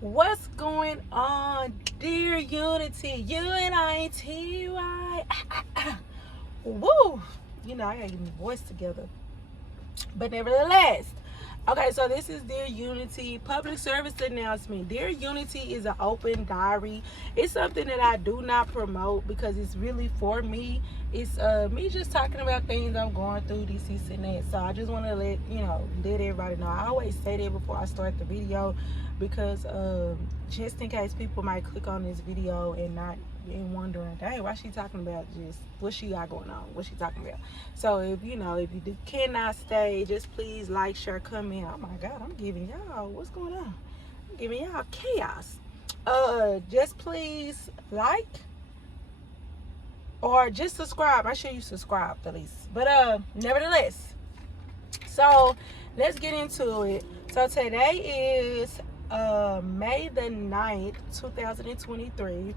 What's going on, dear Unity? UNITY. Woo! I gotta get my voice together. But nevertheless, okay, so this is Dear Unity public service announcement. Dear Unity is an open diary. It's something that I do not promote because it's really for me. It's me just talking about things I'm going through, this and that. So I just want to let everybody know. I always say that before I start the video because just in case people might click on this video and wondering, hey, why she talking about just what she got going on, what she talking about. So if cannot stay, just please like, share, comment. Oh my God, I'm giving y'all what's going on. I'm giving y'all chaos. Just please like or just subscribe. I sure you subscribed at least. But nevertheless, so let's get into it. So today is May the 9th, 2023.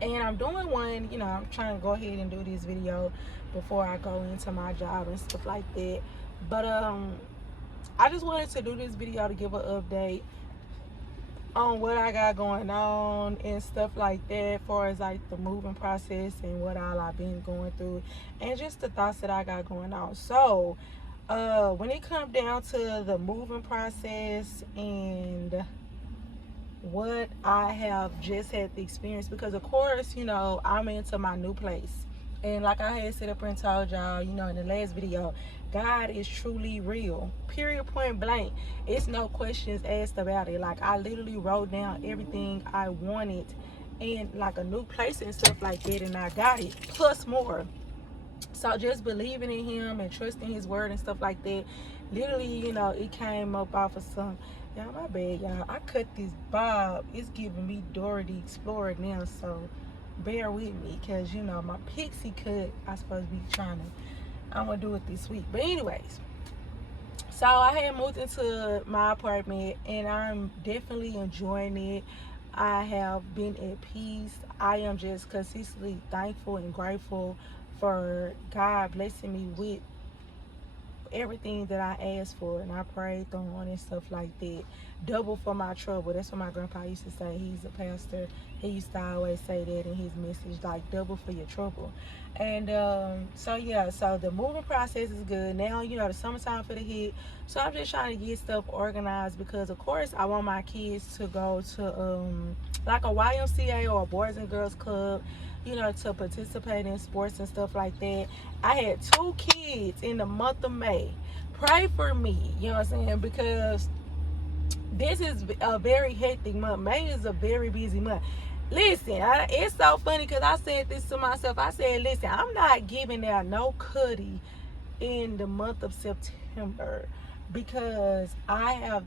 And I'm doing one, I'm trying to go ahead and do this video before I go into my job and stuff like that. But I just wanted to do this video to give an update on what I got going on and stuff like that, as far as like the moving process and what all I've been going through and just the thoughts that I got going on. So when it comes down to the moving process and what I have just had the experience, because of course, I'm into my new place. And like I had said up and told y'all, in the last video, God is truly real. Period, point blank. It's no questions asked about it. Like, I literally wrote down everything I wanted and like a new place and stuff like that, and I got it, plus more. So just believing in him and trusting his word and stuff like that, literally, it came up off of some, y'all, my bad, y'all. I cut this bob. It's giving me Dora the Explorer now, so bear with me, because, my pixie cut, I supposed to be I'm going to do it this week. But anyways, so I had moved into my apartment, and I'm definitely enjoying it. I have been at peace. I am just consistently thankful and grateful for God blessing me with everything that I asked for, and I prayed on and stuff like that. Double for my trouble. That's what my grandpa used to say. He's a pastor. He used to always say that in his message, like double for your trouble. And so yeah, so the moving process is good. Now, the summertime for the hit. So I'm just trying to get stuff organized because of course I want my kids to go to like a YMCA or a Boys and Girls Club, to participate in sports and stuff like that. I had 2 kids in the month of May. Pray for me, you know what I'm saying? Because this is a very hectic month. May is a very busy month. Listen, it's so funny because I said this to myself. I said, listen, I'm not giving out no cootie in the month of September because I have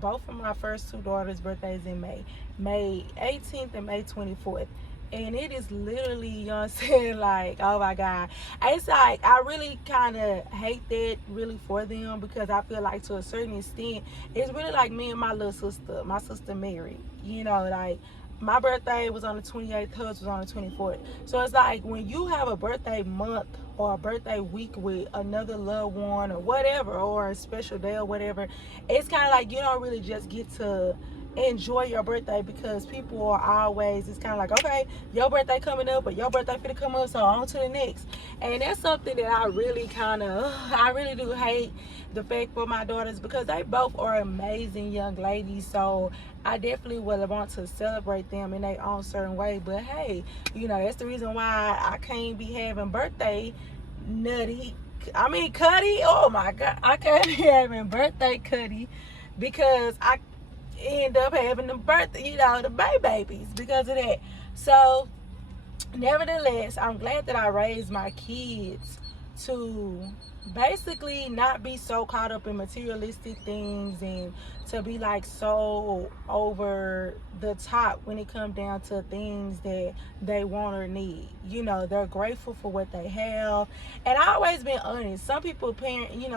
both of my first 2 daughters' birthdays in May 18th and May 24th. And it is literally, you know what I'm saying, like, oh my God. It's like, I really kind of hate that really for them because I feel like to a certain extent, it's really like me and my little sister, my sister Mary, like, my birthday was on the 28th, hers was on the 24th. So it's like when you have a birthday month or a birthday week with another loved one or whatever, or a special day or whatever, it's kind of like you don't really just get to enjoy your birthday because people are always, it's kind of like, okay, your birthday coming up or your birthday finna come up, so on to the next. And that's something that I really I really do hate the fact for my daughters because they both are amazing young ladies. So I definitely would want to celebrate them in their own certain way. But hey, that's the reason why I can't be having birthday Cuddy. Oh my God, I can't be having birthday Cuddy because I end up having the birthday, the babies because of that. So nevertheless, I'm glad that I raised my kids to basically not be so caught up in materialistic things and to be like so over the top when it comes down to things that they want or need. They're grateful for what they have. And I always been honest. Some people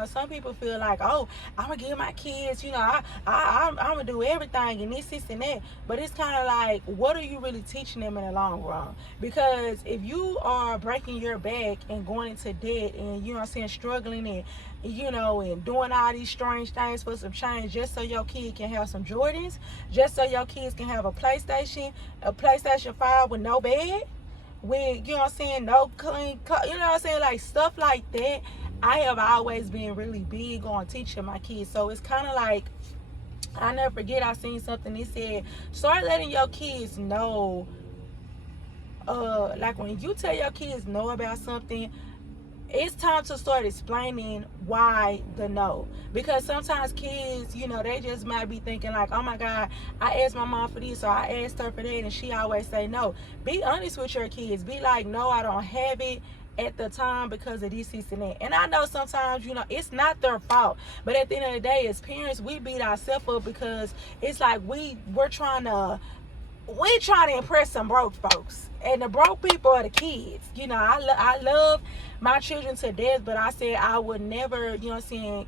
some people feel like, oh, I'm gonna give my kids, I'm gonna do everything and this and that. But it's kind of like, what are you really teaching them in the long run? Because if you are breaking your back and going into debt and struggling struggling and, and doing all these strange things for some change just so your kid can have some Jordans, just so your kids can have a PlayStation 5 with no bed, with, no clean, like stuff like that. I have always been really big on teaching my kids. So it's kind of like, I never forget, I seen something that said, start letting your kids know, like when you tell your kids no about something, it's time to start explaining why the no. Because sometimes kids, they just might be thinking like, oh my God, I asked my mom for this, or I asked her for that, and she always say no. Be honest with your kids. Be like, no, I don't have it at the time because of this, and that. And I know sometimes, it's not their fault. But at the end of the day, as parents, we beat ourselves up because it's like we're trying to impress some broke folks, and the broke people are the kids. I love my children to death, but I said I would never,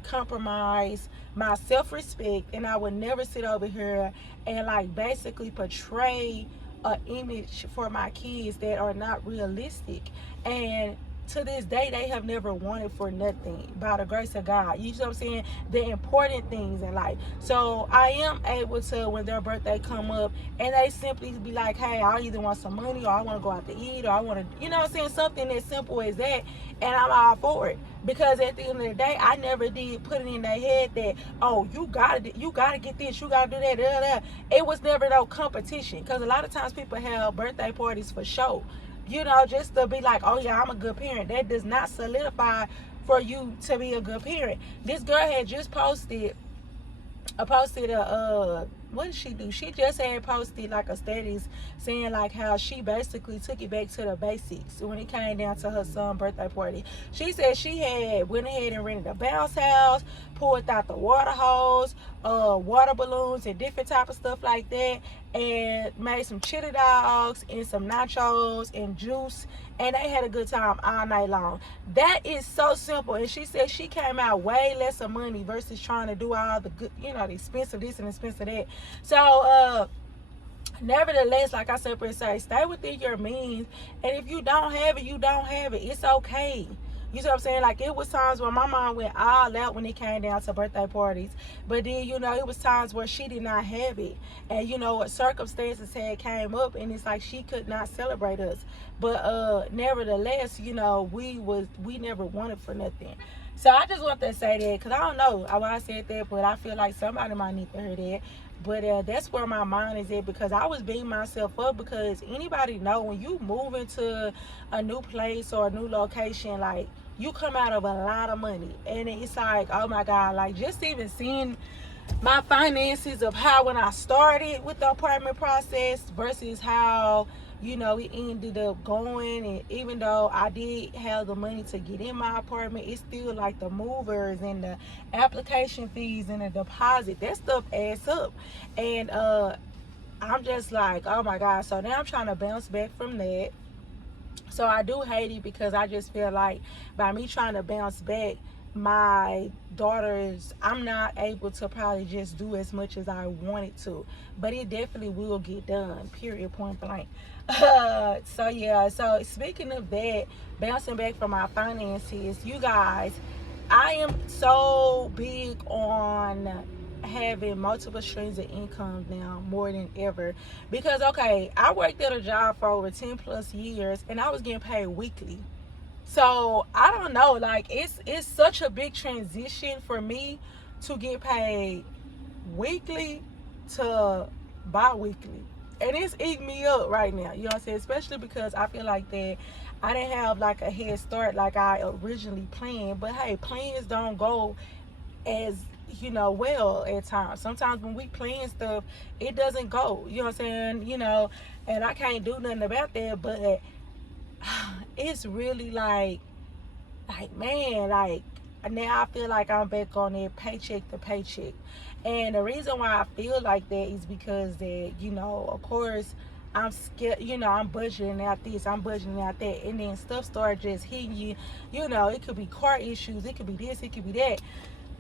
compromise my self-respect, and I would never sit over here and like basically portray an image for my kids that are not realistic. And to this day, they have never wanted for nothing by the grace of God. You know what I'm saying? The important things in life. So I am able to, when their birthday come up, and they simply be like, hey, I either want some money, or I want to go out to eat, or I want to, something as simple as that, and I'm all for it. Because at the end of the day, I never did put it in their head that, oh, you gotta get this, you gotta do that, da, da, da. It was never no competition. Because a lot of times people have birthday parties for show. Just to be like, oh yeah, I'm a good parent. That does not solidify for you to be a good parent. This girl had just posted a what did she do? She just had posted like a status saying like how she basically took it back to the basics when it came down to her son's birthday party. She said she had went ahead and rented a bounce house, pulled out the water hose, water balloons, and different type of stuff like that, and made some chili dogs and some nachos and juice, and they had a good time all night long. That is so simple. And she said she came out way less of money versus trying to do all the good, the expensive this and expensive that. So nevertheless, like I said, stay within your means, and if you don't have it, you don't have it. It's okay. You see what I'm saying? Like, it was times where my mom went all out when it came down to birthday parties. But then, it was times where she did not have it. And, what circumstances had came up, and it's like she could not celebrate us. But nevertheless, we never wanted for nothing. So I just want to say that, because I don't know why I said that, but I feel like somebody might need to hear that. But that's where my mind is at, because I was beating myself up, because anybody know when you move into a new place or a new location, like, you come out of a lot of money, and it's like, oh my God, like, just even seeing my finances of how when I started with the apartment process versus how it ended up going. And even though I did have the money to get in my apartment, it's still like the movers and the application fees and the deposit, that stuff adds up. And I'm just like, oh my God. So now I'm trying to bounce back from that. So I do hate it, because I just feel like by me trying to bounce back, my daughters, I'm not able to probably just do as much as I wanted to. But it definitely will get done, period, point blank. So yeah, so speaking of that, bouncing back from my finances, you guys, I am so big on having multiple streams of income now more than ever. Because okay, I worked at a job for over 10 plus years, and I was getting paid weekly. So I don't know, like, it's such a big transition for me to get paid weekly to bi-weekly, and it's eating me up right now. You know what I'm saying? Especially because I feel like that I didn't have like a head start like I originally planned. But hey, plans don't go as well at times. Sometimes when we plan stuff, it doesn't go. You know what I'm saying? And I can't do nothing about that. But it's really like man, like, now I feel like I'm back on it paycheck to paycheck. And the reason why I feel like that is because that, of course, I'm scared, I'm budgeting out this, I'm budgeting out that, and then stuff starts just hitting you. It could be car issues, it could be this, it could be that.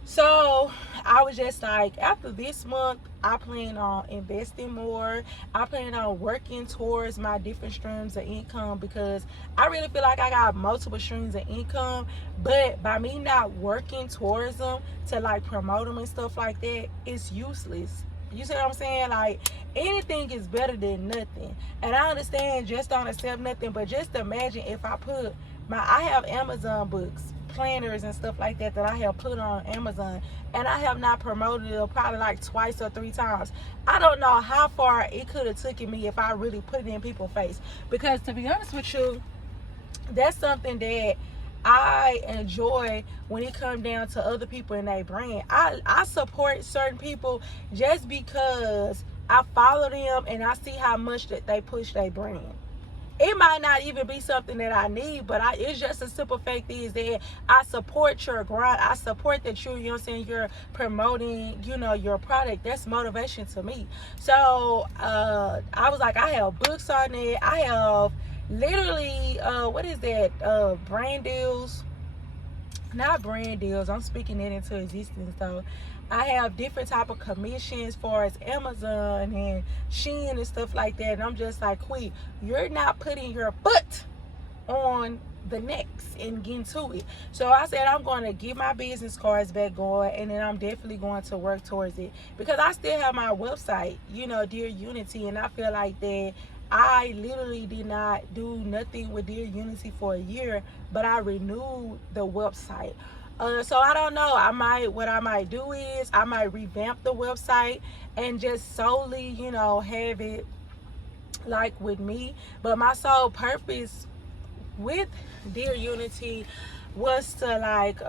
So I was just like, after this month, I plan on investing more. I plan on working towards my different streams of income, because I really feel like I got multiple streams of income. But by me not working towards them to like promote them and stuff like that, it's useless. You see what I'm saying? Like, anything is better than nothing. And I understand, just don't accept nothing. But just imagine if I have Amazon books, planners and stuff like that I have put on Amazon, and I have not promoted it probably like twice or three times. I don't know how far it could have taken me if I really put it in people's face. Because to be honest with you, that's something that I enjoy when it comes down to other people in their brand. I support certain people just because I follow them and I see how much that they push their brand. It might not even be something that I need, but it's just a simple fact is that I support your grind. I support that you know what I'm saying, you're promoting, your product. That's motivation to me. So I was like, I have books on it. I have literally, what is that? Brand deals. Not brand deals. I'm speaking it into existence. So I have different type of commissions as far as Amazon and Shein and stuff like that. And I'm just like, Queen, you're not putting your foot on the next and getting to it. So I said I'm going to get my business cards back going, and then I'm definitely going to work towards it, because I still have my website, Dear Unity, and I feel like that I literally did not do nothing with Dear Unity for a year, but I renewed the website. So I don't know. What I might do is I might revamp the website and just solely, have it like with me. But my sole purpose with Dear Unity was to like,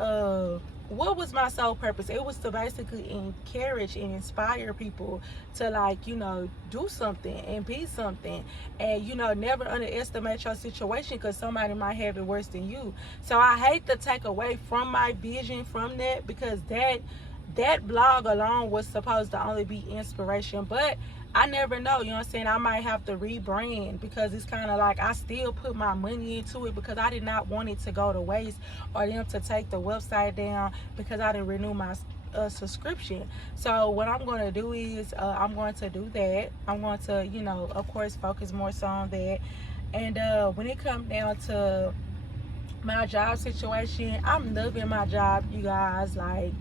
what was my sole purpose? It was to basically encourage and inspire people to like, do something and be something, and never underestimate your situation, because somebody might have it worse than you. So I hate to take away from my vision from that, because that blog alone was supposed to only be inspiration, but I never know, you know what I'm saying? I might have to rebrand, because it's kind of like I still put my money into it, because I did not want it to go to waste or them to take the website down because I didn't renew my subscription. So what I'm going to do is I'm going to do that. I'm going to, of course, focus more so on that. And when it comes down to my job situation, I'm loving my job, you guys. Like,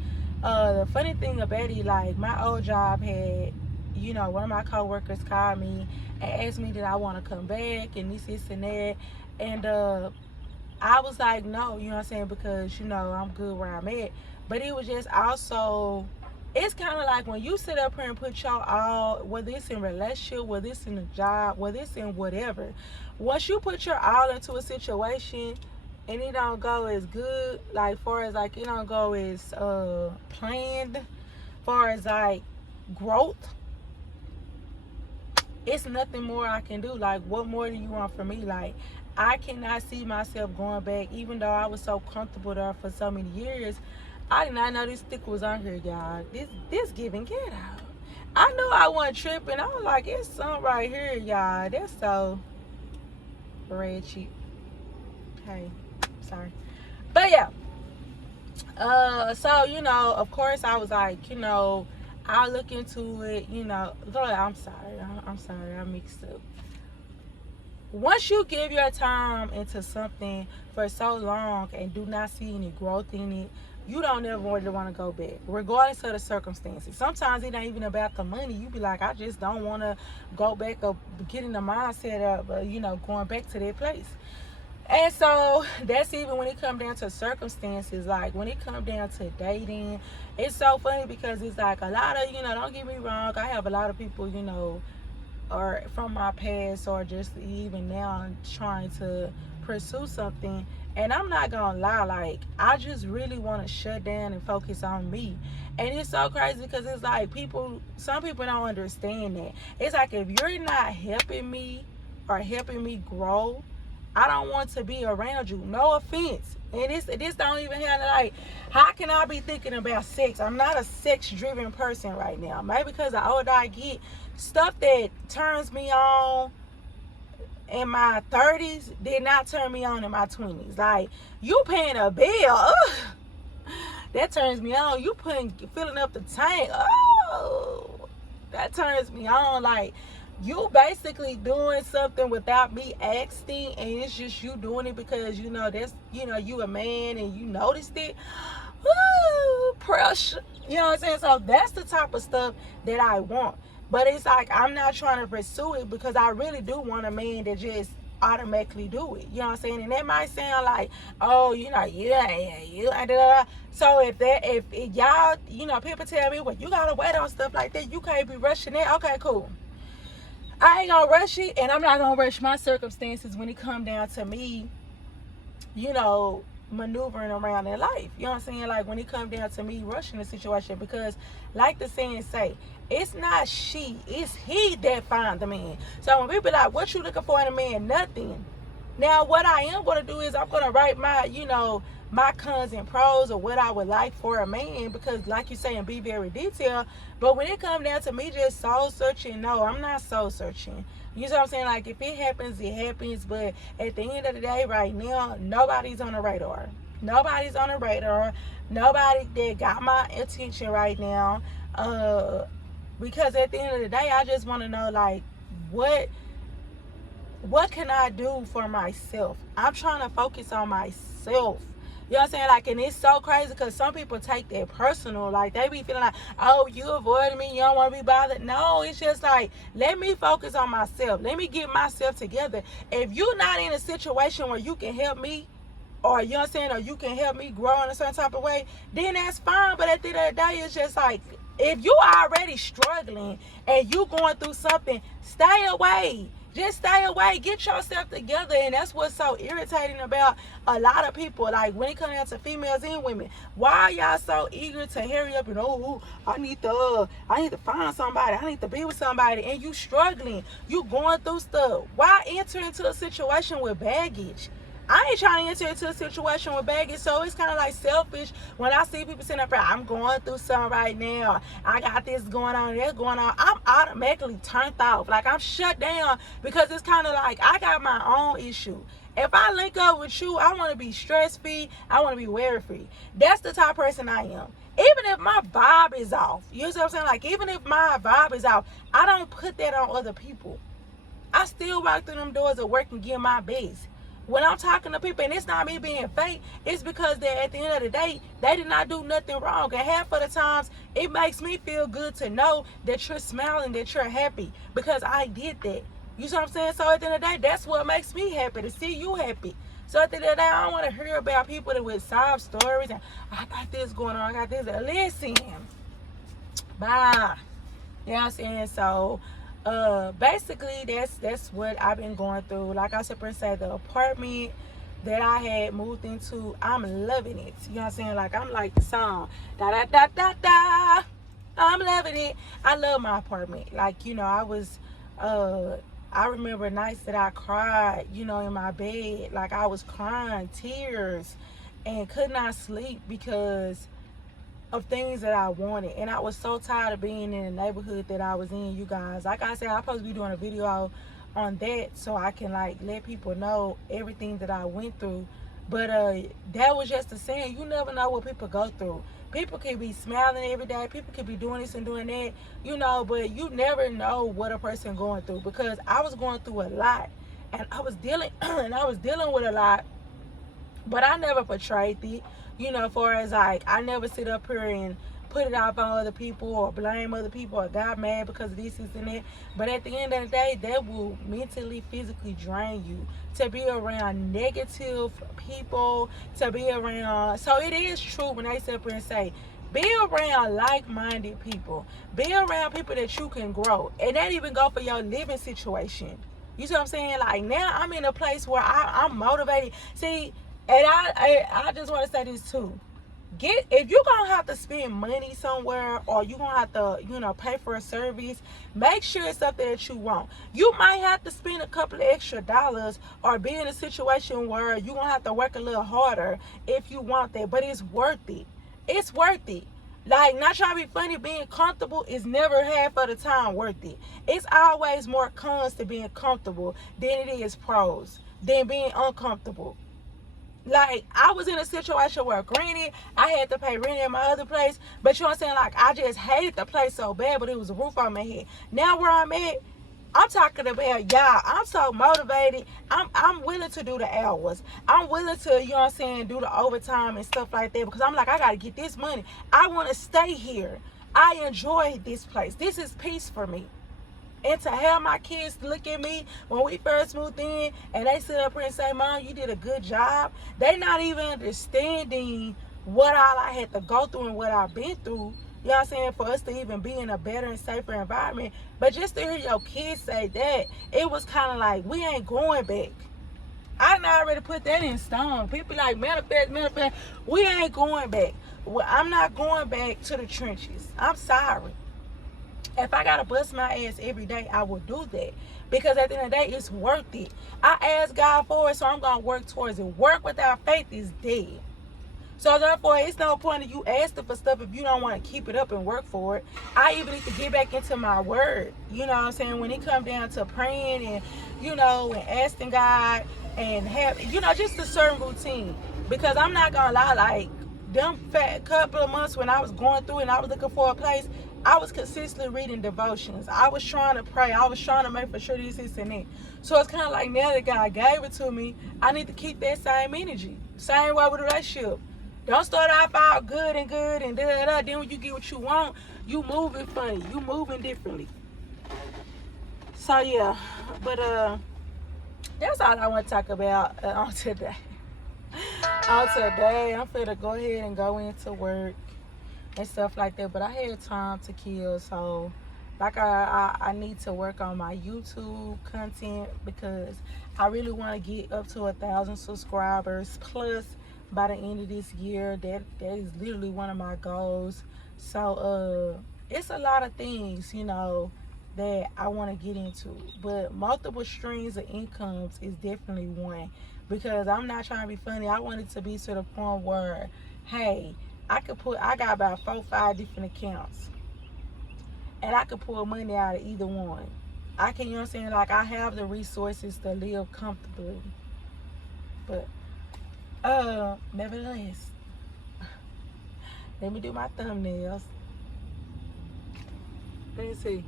the funny thing about it, like, my old job had, one of my coworkers called me and asked me did I want to come back and this and that. And I was like, no, you know what I'm saying, because, I'm good where I'm at. But it was just also, it's kind of like when you sit up here and put your all, whether it's in relationship, whether it's in a job, whether it's in whatever, once you put your all into a situation and it don't go as good, like far as like it don't go as planned, far as like growth, it's nothing more I can do. Like, what more do you want from me? Like, I cannot see myself going back, even though I was so comfortable there for so many years. I did not know this stick was on here, y'all. This giving get out. I knew I wasn't tripping. I was like, it's something right here, y'all. That's so red cheap. Hey, sorry. But yeah. So, of course I was like, I'll look into it, Lord, I'm sorry, I mixed up. Once you give your time into something for so long and do not see any growth in it, you don't ever really want to go back, regardless of the circumstances. Sometimes it ain't even about the money. You be like, I just don't want to go back or get in the mindset of, going back to that place. And so that's even when it comes down to circumstances. Like, when it comes down to dating, it's so funny because it's like a lot of, don't get me wrong, I have a lot of people, or from my past or just even now trying to pursue something. And I'm not gonna lie, like, I just really want to shut down and focus on me. And it's so crazy because it's like some people don't understand that. It's like, if you're not helping me or helping me grow, I don't want to be around you. No offense. And this don't even have like, how can I be thinking about sex? I'm not a sex driven person right now. Maybe because the older I get, stuff that turns me on in my 30s did not turn me on in my 20s. Like, you paying a bill. Ugh. That turns me on. You filling up the tank. Oh, that turns me on. Like, you basically doing something without me asking, and it's just you doing it because that's you a man and you noticed it. Woo, pressure. You know what I'm saying? So that's the type of stuff that I want. But it's like I'm not trying to pursue it because I really do want a man that just automatically do it. You know what I'm saying? And that might sound like, oh, so if y'all, people tell me, well, you gotta wait on stuff like that. You can't be rushing it. Okay, cool. I ain't gonna rush it, and I'm not gonna rush my circumstances when it come down to me, maneuvering around in life. You know what I'm saying? Like, when it come down to me rushing the situation, because like the saying say, it's not she, it's he that find the man. So when people like, what you looking for in a man? Nothing. Now, what I am going to do is I'm going to write my cons and pros of what I would like for a man, because like you say, and be very detailed. But when it comes down to me just soul searching, no, I'm not soul searching. You know what I'm saying? Like, if it happens, it happens. But at the end of the day, right now, nobody's on the radar. Nobody's on the radar. Nobody that got my attention right now. Because at the end of the day, I just want to know, like, what can I do for myself? I'm trying to focus on myself. You know what I'm saying? Like, and it's so crazy because some people take that personal. Like, they be feeling like, oh, you avoiding me, you don't want to be bothered. No, it's just like, let me focus on myself. Let me get myself together. If you're not in a situation where you can help me, or you know what I'm saying, or you can help me grow in a certain type of way, then that's fine. But at the end of the day, it's just like, if you already struggling and you going through something, stay away. Just stay away. Get yourself together. And that's what's so irritating about a lot of people. Like, when it comes down to females and women, why are y'all so eager to hurry up and, I need to find somebody. I need to be with somebody. And you struggling. You going through stuff. Why enter into a situation with baggage? I ain't trying to enter into a situation with baggage, so it's kind of like selfish when I see people sitting up there, I'm going through something right now, I got this going on, that's going on, I'm automatically turned off. Like, I'm shut down, because it's kind of like I got my own issue. If I link up with you, I want to be stress-free, I want to be worry-free. That's the type of person I am. Even if my vibe is off, you know what I'm saying? Like, even if my vibe is off, I don't put that on other people. I still walk through them doors of work and give my best. When I'm talking to people, and it's not me being fake, it's because at the end of the day, they did not do nothing wrong. And half of the times, it makes me feel good to know that you're smiling, that you're happy, because I did that. You see what I'm saying? So at the end of the day, that's what makes me happy, to see you happy. So at the end of the day, I don't want to hear about people that with sob stories and, I got this going on, I got this. Listen, bye. You know what I'm saying? So, basically that's what I've been going through. Like I said, the apartment that I had moved into, I'm loving it. You know what I'm saying? Like, I'm like the song, da da da da da, I'm loving it. I love my apartment. Like, I remember nights that I cried, in my bed. Like, I was crying tears and could not sleep because of things that I wanted. And I was so tired of being in the neighborhood that I was in, you guys. Like I said, I'm supposed to be doing a video on that so I can, like, let people know everything that I went through. But that was just a saying. You never know what people go through. People can be smiling every day. People can be doing this and doing that, but you never know what a person going through. Because I was going through a lot, and I was dealing with a lot, but I never portrayed it. For as, like, I never sit up here and put it off on other people or blame other people or got mad because of this and that. But at the end of the day, that will mentally, physically drain you to be around negative people, to be around. So it is true when they sit up here and say, be around like-minded people. Be around people that you can grow. And that even go for your living situation. You see what I'm saying? Like, now I'm in a place where I'm motivated. See, and I just want to say this too. If you're going to have to spend money somewhere, or you're going to have to, pay for a service, make sure it's something that you want. You might have to spend a couple of extra dollars or be in a situation where you're going to have to work a little harder if you want that, but it's worth it. It's worth it. Like, not trying to be funny, being comfortable is never half of the time worth it. It's always more cons to being comfortable than it is pros, than being uncomfortable. Like, I was in a situation where, granted, I had to pay rent in my other place, but you know what I'm saying? Like, I just hated the place so bad, but it was a roof on my head. Now, where I'm at, I'm talking about, y'all, I'm so motivated. I'm willing to do the hours. I'm willing to, you know what I'm saying, do the overtime and stuff like that, because I'm like, I got to get this money. I want to stay here. I enjoy this place. This is peace for me. And to have my kids look at me when we first moved in and they sit up here and say, Mom, you did a good job. They not even understanding what all I had to go through and what I've been through. You know what I'm saying? For us to even be in a better and safer environment. But just to hear your kids say that, it was kind of like, we ain't going back. I done already put that in stone. People like, manifest. We ain't going back. Well, I'm not going back to the trenches. I'm sorry. If I gotta bust my ass every day, I will do that. Because at the end of the day, it's worth it. I asked God for it, so I'm gonna work towards it. Work without faith is dead. So therefore, it's no point of you asking for stuff if you don't want to keep it up and work for it. I even need to get back into my word. You know what I'm saying? When it comes down to praying and, you know, and asking God and have, you know, just a certain routine. Because I'm not gonna lie, like, them couple of months when I was going through and I was looking for a place, I was consistently reading devotions. I was trying to pray. I was trying to make for sure this and that. So it's kind of like, now that God gave it to me, I need to keep that same energy. Same way with a relationship. Don't start off all good and da-da-da. Then when you get what you want, you moving funny. You moving differently. So yeah, but that's all I want to talk about on today. I'm finna go ahead and go into work and stuff like that. But I had time to kill, so like I need to work on my YouTube content because I really want to get up to 1,000 subscribers plus by the end of this year. That is literally one of my goals. So it's a lot of things, you know, that I want to get into, but multiple streams of incomes is definitely one, because I'm not trying to be funny. I want it to be to the point where, hey, I got about 4-5 different accounts and I could pull money out of either one. I can, you know what I'm saying, like, I have the resources to live comfortably. But nevertheless, let me do my thumbnails. Let me see.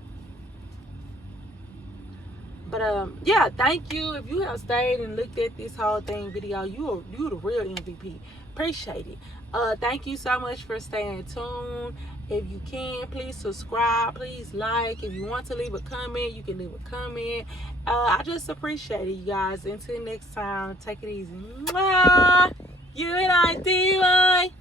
But yeah, thank you. If you have stayed and looked at this whole thing video, you the real MVP. Appreciate it. Thank you so much for staying tuned. If you can, please subscribe, please like. If you want to leave a comment, you can leave a comment. I just appreciate it, you guys. Until next time, take it easy. Mwah! You and I, DY.